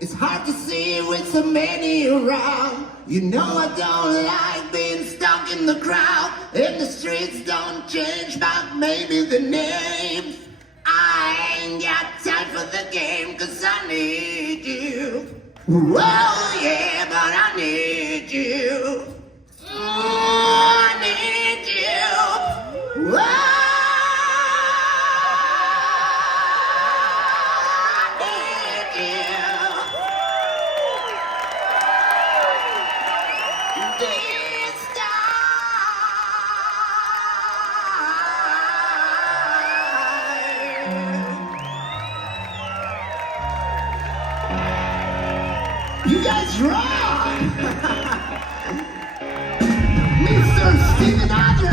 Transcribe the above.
It's hard to see with so many around. You know I don't like being stuck in the crowd. And the streets don't change, but maybe the names. I ain't got time for the game, cause I need you. Whoa, yeah, but I need you. I need you. Whoa. You guys rock! Mr. Steven Adler!